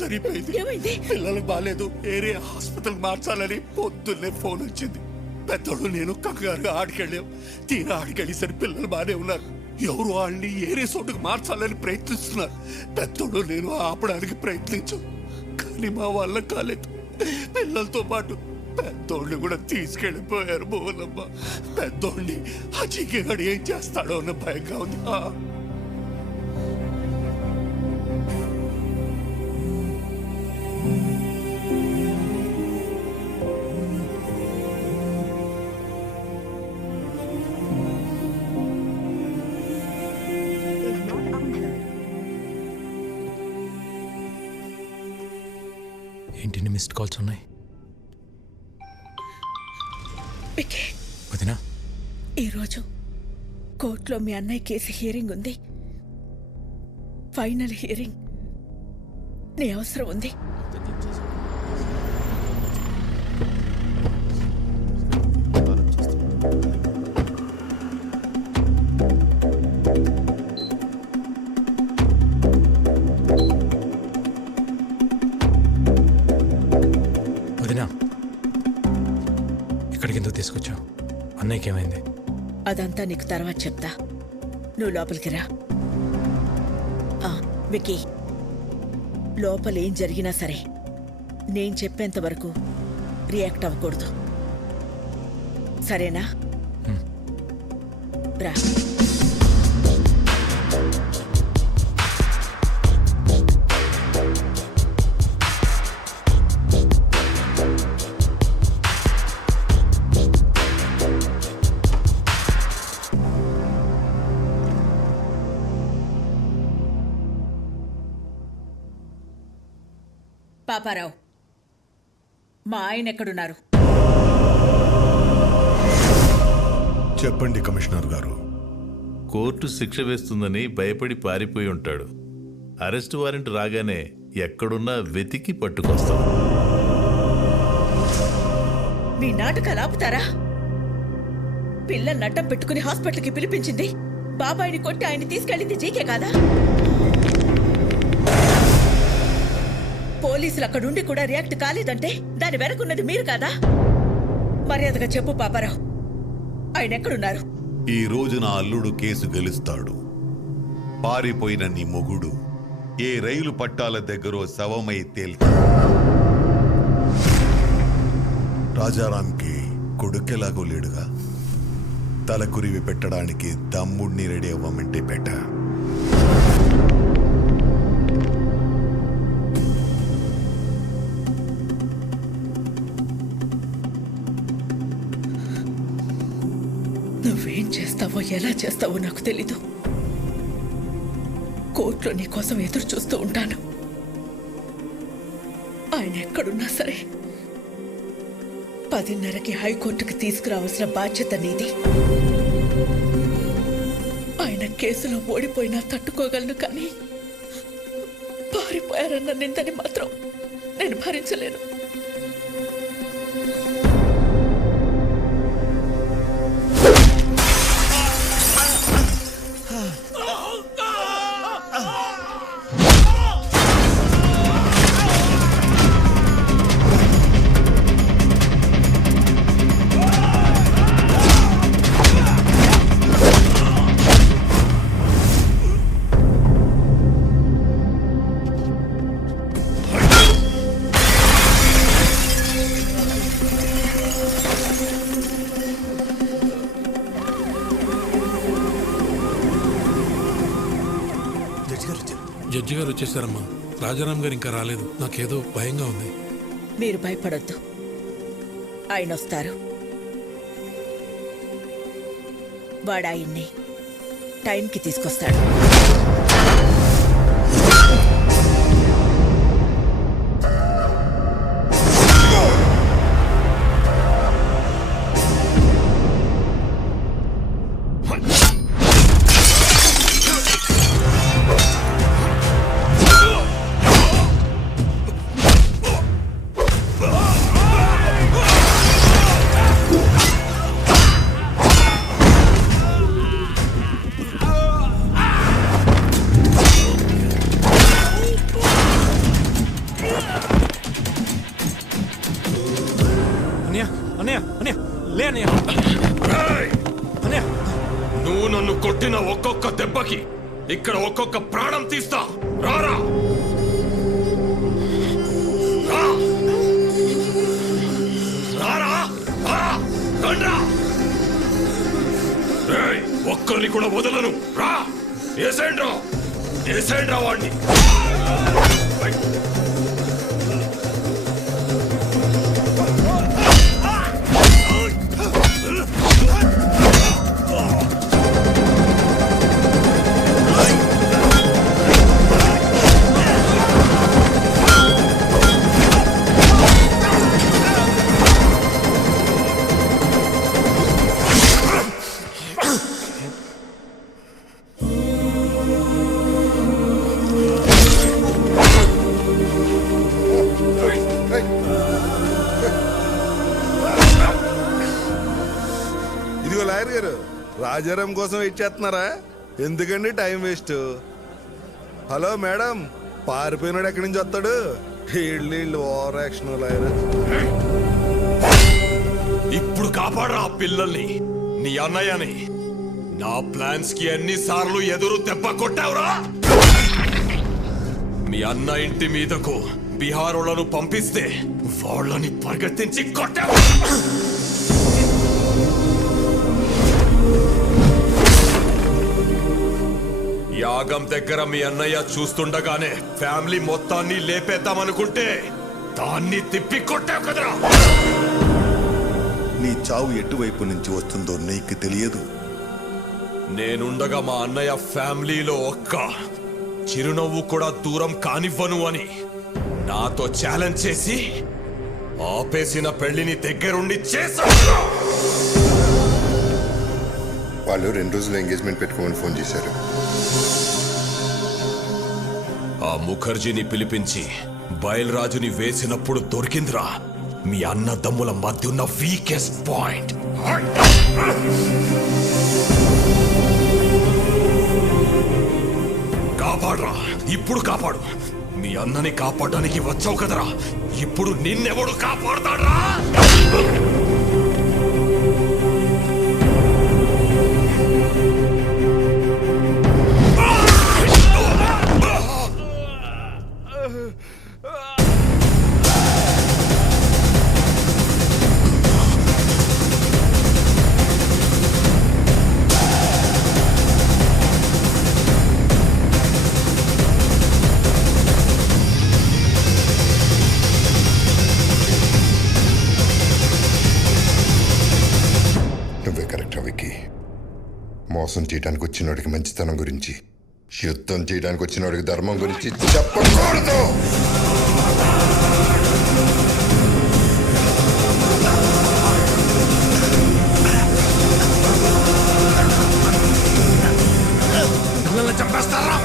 జరిగిపోయింది. పిల్లలకు బాగాలేదు, ఏరియా హాస్పిటల్ మార్చాలని పొద్దున్నే ఫోన్ వచ్చింది. పెద్దోడు నేను కంగారుగా ఆడికెళ్ళాం. తీరా ఆడికెళ్ళేసరి పిల్లలు బాగానే ఉన్నారు. ఎవరు వాళ్ళని ఏరియా చోటుకు మార్చాలని ప్రయత్నిస్తున్నారు. పెద్దోడు నేను ఆపడానికి ప్రయత్నించు, కానీ మా వల్ల కాలేదు. పిల్లలతో పాటు పెద్దోడిని కూడా తీసుకెళ్ళిపోయారు. మోహనమ్మ, పెద్దోడిని ఆ చీకగాడు ఏం చేస్తాడో అన్న భయంగా ఉంది. ఏంటి మిస్డ్ కాల్స్ ఉన్నాయి? వదినా, ఈరోజు కోర్టులో మీ అన్నయ్య కేసు హియరింగ్ ఉంది. Final hearing. నీ అవసరం ఉంది. వదినా, ఇక్కడికి ఎందుకు తీసుకొచ్చావు? అన్నయ్యకి ఏమైంది? అదంతా నీకు తర్వాత చెప్తా. నువ్వు లోపలికి రా. వికీ, లోపల ఏం జరిగినా సరే నేను చెప్పేంత వరకు రియాక్ట్ అవ్వకూడదు, సరేనా? రా. పాపారావు, మా ఆయన ఎక్కడున్నారు? చెప్పండి కమిషనర్ గారు. కోర్టు శిక్ష వేస్తుందని భయపడి పారిపోయి ఉంటాడు. అరెస్ట్ వారెంట్ రాగానే ఎక్కడున్నా వెతికి పట్టుకొస్తాం. మీ నాటకాలు ఆపుతారా? పిల్లలు నట్టం పెట్టుకుని హాస్పిటల్కి పిలిపించింది బాబాయిని కొట్టి ఆయన తీసుకెళ్ళింది జీకే కాదా? పోలీసులు అక్కడుండి కూడా రియాక్ట్ కాలేదంటే దాని వెనకున్నది మీరు కాదా? మర్యాదగా చెప్పు పాపారావు, ఆయన ఎక్కడున్నారు? ఈ రోజు నా అల్లుడు కేసు గెలుస్తాడు. పారిపోయిన నీ మొగుడు ఏ రైలు పట్టాల దగ్గర శవమై తేల్తాడు. రాజారాంకి కొడుకెలాగో లేడుగా. తలకురివి పెట్టడానికి తమ్ముడిని రెడీ అవ్వమంటే పెట్ట. నువ్వేం చేస్తావో ఎలా చేస్తావో నాకు తెలీదు. కోర్టులో నీ కోసం ఎదురు చూస్తూ ఉంటాను. ఆయన ఎక్కడున్నా సరే 10:30కి హైకోర్టుకి తీసుకురావాల్సిన బాధ్యత నీది. ఆయన కేసులో ఓడిపోయినా తట్టుకోగలను, కానీ పారిపోయారన్న నిందని మాత్రం నేను భరించలేను. జడ్జి గారు వచ్చేసారమ్మా. రాజారాం గారు ఇంకా రాలేదు. నాకేదో భయంగా ఉంది. మీరు భయపడొద్దు, ఆయన వస్తారు. వాడు ఆయన్ని టైంకి తీసుకొస్తాడు. ఒక్కొక్క దెబ్బకి ఇక్కడ ఒక్కొక్క ప్రాణం తీస్తా. రారా రా. రారా రా. రండ్రా. రేయ్, ఒక్కరిని కూడా వదలను. రా ఏసేండ్రా వాడిని. ఇదిగో లాయర్ గారు, రాజారాం కోసం వెయిట్ చేస్తున్నారా? ఎందుకండి టైం వేస్ట్? హలో మేడం, పారిపోయినాడు ఎక్కడి నుంచి వస్తాడు? వీళ్ళు ఓవర్ యాక్షన్ లాయర్. ఇప్పుడు కాపాడరా పిల్లల్ని, నీ అన్నయ్యని. నా ప్లాన్స్ కి ఎన్నిసార్లు ఎదురు దెబ్బ కొట్టావురా? మీ అన్న ఇంటి మీదకు బీహారోళ్లను పంపిస్తే వాళ్ళని పరిగెత్తించి కొట్టావు. యాగం దగ్గర మీ అన్నయ్య చూస్తుండగానే ఫ్యామిలీ మొత్తాన్ని లేపేద్దామనుకుంటే దాన్ని తిప్పి కొట్టావు కదరా. నీ చావు ఎటువైపు నుంచి వస్తుందో నీకు తెలియదు. నేనుండగా మా అన్నయ్య ఫ్యామిలీలో ఒక్క చిరునవ్వు కూడా దూరం కానివ్వను అని నాతో ఛాలెంజ్ చేసి ఆపేసిన పెళ్లిని దగ్గరుండి చేశాడు. వాళ్ళు 2 రోజులు ఎంగేజ్మెంట్ పెట్టుకోమని ఫోన్ చేశారు. ఆ ముఖర్జీని పిలిపించి బయల్రాజుని వేసినప్పుడు దొరికిందిరా మీ అన్నదమ్ముల మధ్య ఉన్న వీకెస్ట్ పాయింట్. కాపాడరా, ఇప్పుడు కాపాడు. మీ అన్నని కాపాడడానికి వచ్చావు కదరా, ఇప్పుడు నిన్నెవడు కాపాడతాడ్రా? నువ్వే కరెక్ట్ విక్కీ. మోసం చేయడానికి వచ్చినోడికి మంచితనం గురించి, యుద్ధం చేయడానికి వచ్చినోడికి ధర్మం గురించి చెప్పకూడదు. చంపేస్తారా?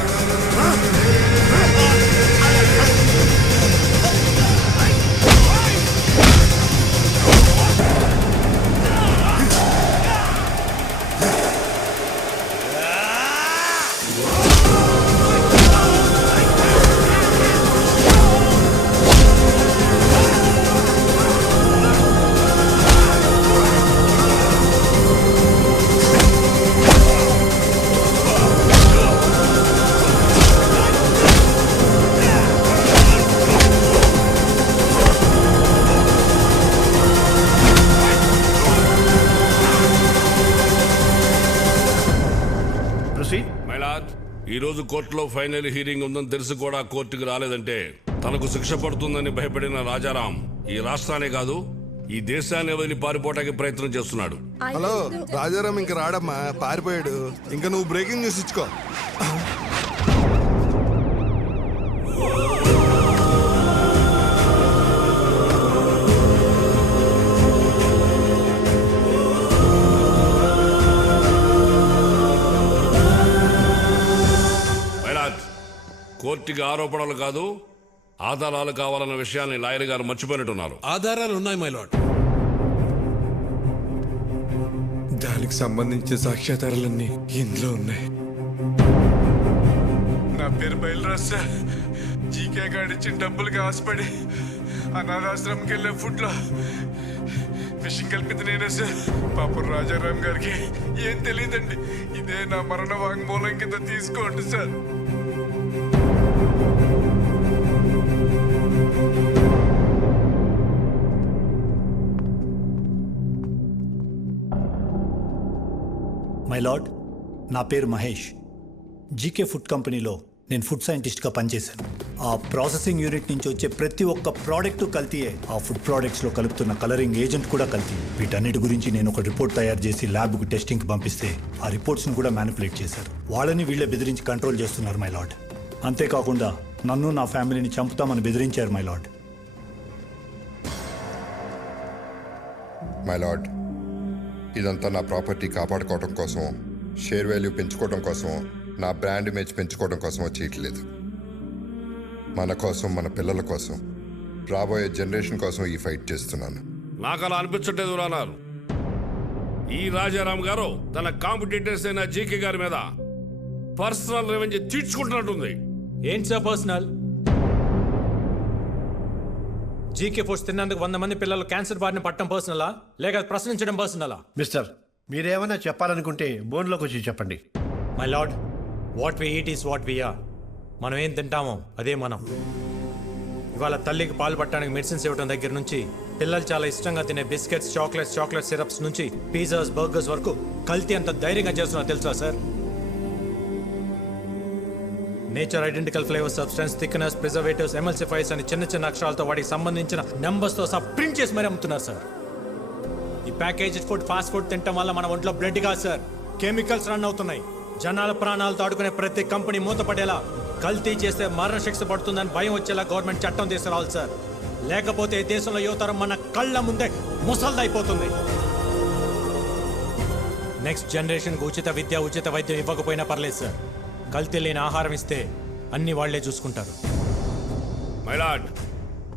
ఈ రోజు కోర్టులో ఫైనల్ హీరింగ్ ఉందని తెలిసి కూడా కోర్టుకు రాలేదంటే తనకు శిక్ష పడుతుందని భయపడిన రాజారాం ఈ రాష్ట్రాన్ని కాదు ఈ దేశాన్ని వదిలి పారిపోవడానికి ప్రయత్నం చేస్తున్నాడు. హలో, రాజారాం ఇంక రాడమ్మా, పారిపోయాడు. ఇంకా నువ్వు బ్రేకింగ్ న్యూస్ ఇచ్చుకో. కోర్టుకి ఆరోపణలు కాదు ఆధారాలు కావాలన్న విషయాన్ని లాయర్ గారు మర్చిపోయినట్టున్నారు. ఆధారాలు ఉన్నాయి మై లార్డ్. దానికి సంబంధించిన సాక్ష్యాధారాలన్నీ ఇందులో ఉన్నాయి. నా పేరు బయలురాజ్ సార్. జీకే గారు ఇచ్చిన డబ్బులకి ఆశపడి అనాథాశ్రమంకి వెళ్ళే ఫుడ్లో విషయం కలిపింది నేనే సార్. పాపం రాజారాం గారికి ఏం తెలియదండి. ఇదే నా మరణ వాంగ్మూలం కింద తీసుకోండి సార్. మై లార్డ్, నా పేరు మహేష్. జీకే ఫుడ్ కంపెనీలో నేను ఫుడ్ సైంటిస్ట్గా పనిచేశాను. ఆ ప్రాసెసింగ్ యూనిట్ నుంచి వచ్చే ప్రతి ఒక్క ప్రోడక్ట్ కల్తీయే. ఆ ఫుడ్ ప్రోడక్ట్స్లో కలుపుతున్న కలరింగ్ ఏజెంట్ కూడా కల్తీ. వీటన్నిటి గురించి నేను ఒక రిపోర్ట్ తయారు చేసి ల్యాబ్కు టెస్టింగ్కి పంపిస్తే ఆ రిపోర్ట్స్ని కూడా మ్యానిపులేట్ చేశారు. వాళ్ళని వీళ్ళే బెదిరించి కంట్రోల్ చేస్తున్నారు మై లార్డ్. అంతేకాకుండా నన్ను నా ఫ్యామిలీని చంపుతామని బెదిరించారు మై లార్డ్. మై లార్డ్, ఇదంతా నా ప్రాపర్టీ కాపాడుకోవడం కోసం, షేర్ వాల్యూ పెంచుకోవడం కోసం, నా బ్రాండ్ ఇమేజ్ పెంచుకోవడం కోసం చేయట్లేదు. మన కోసం, మన పిల్లల కోసం, రాబోయే జనరేషన్ కోసం ఈ ఫైట్ చేస్తున్నాను. నాకు అలా అనిపించట్లేదు రానారు. ఈ రాజారాం గారు తన కాంపిటీటర్స్ అయిన జీకే గారి మీద పర్సనల్ రెవెంజ్ తీర్చుకుంటున్నట్టుంది. ఏంటి సార్ పర్సనల్? జీకే ఫోర్స్ తిన్నందుకు 100 మంది పిల్లలు క్యాన్సర్ బారిన పట్టడం పర్సనలా, లేక ప్రశ్నించడం పర్సనలా? మిస్టర్, మీరేమైనా చెప్పాలనుకుంటే బోన్లోకి వచ్చి చెప్పండి. My lord, what we eat is what we are. మనం ఏం తింటామో అదే మనం. ఇవాళ తల్లికి పాలు పట్టడానికి మెడిసిన్స్ ఇవ్వడం దగ్గర నుంచి, పిల్లలు చాలా ఇష్టంగా తినే బిస్కెట్స్, చాక్లెట్ సిరప్స్ నుంచి పిజ్జాస్, బర్గర్స్ వరకు కల్తీ అంత ధైర్యంగా చేస్తున్నా తెలుసా sir? Nature identical flavour, substance, thickness, preservatives, ఎమల్సిఫైర్స్ అని చిన్న చిన్న అక్షరాలతో వాటికి సంబంధించిన నెంబర్స్తో సహా ప్రింట్ చేసి మరీ అమ్ముతున్నారు సార్. ఈ ప్యాకేజ్ ఫుడ్, ఫాస్ట్ ఫుడ్ తినడం వల్ల మన ఒంట్లో బ్లడ్ కాదు సార్, కెమికల్స్ రన్ అవుతున్నాయి. జనాల ప్రాణాలతో ఆడుకునే ప్రతి కంపెనీ మూతపడేలా, కల్తీ చేస్తే మరణశిక్ష పడుతుందని భయం వచ్చేలా గవర్నమెంట్ చట్టం తీసుకురావాలి సార్. లేకపోతే దేశంలో యువతరం మన కళ్ళ ముందే ముసల్దైపోతుంది. నెక్స్ట్ జనరేషన్కి ఉచిత విద్య, ఉచిత వైద్యం ఇవ్వకపోయినా పర్లేదు సార్. కల్తీ లేని ఆహారం ఇస్తే అన్ని వాళ్లే చూసుకుంటారు. మైలాడ్,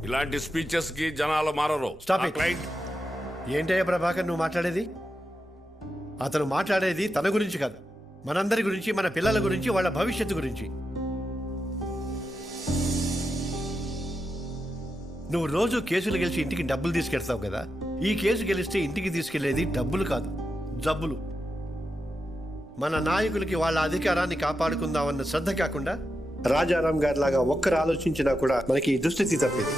ఇలాంటి స్పీచెస్ కి జనాలు మారరు. Stop it. ఏంటయ్యా ప్రభాకర్ నువ్వు మాట్లాడేది? అతను మాట్లాడేది తన గురించి కాదు, మనందరి గురించి, మన పిల్లల గురించి, వాళ్ళ భవిష్యత్తు గురించి. నువ్వు రోజు కేసులు గెలిచి ఇంటికి డబ్బులు తీసుకెళ్తావు కదా. ఈ కేసు గెలిస్తే ఇంటికి తీసుకెళ్లేది డబ్బులు కాదు, జబ్బులు. మన నాయకులకి వాళ్ళ అధికారాన్ని కాపాడుకుందామన్న శ్రద్ధ కాకుండా రాజారాం గారి లాగా ఒక్కరు ఆలోచించినా కూడా మనకి దుస్థితి తప్పేది.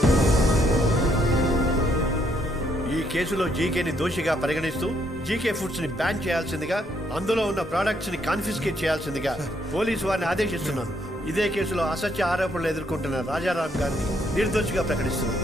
ఈ కేసులో జీకేని దోషిగా పరిగణిస్తూ జీకే ఫుడ్స్ ని బ్యాన్ చేయాల్సిందిగా, అందులో ఉన్న ప్రోడక్ట్స్ ని కాన్ఫిస్కేట్ చేయాల్సిందిగా పోలీసు వారిని ఆదేశిస్తున్నాను. ఇదే కేసులో అసత్య ఆరోపణలు ఎదుర్కొంటున్న రాజారాం గారిని నిర్దోషిగా ప్రకటిస్తున్నాను.